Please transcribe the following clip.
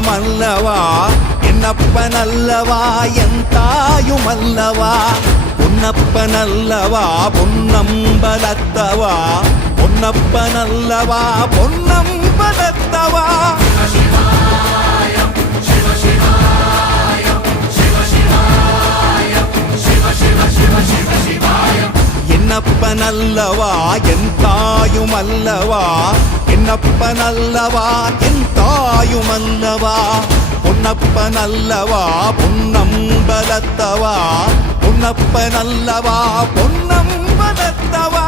தாயுமல்லவா என்னப்பனல்லவா என் தாயுமல்லவா பொன்னப்பனல்லவா பொன்னம்பலத்தவா பொன்னப்பனல்லவா பொன்னம்பலத்தவா என்னப்பனல்லவா என் தாயுமல்லவா என்னப்பனல்லவா என் தாயுமல்லவா பொன்னப்பனல்லவா பொன்னம்பலத்தவா பொன்னப்பனல்லவா பொன்னம்பலத்தவா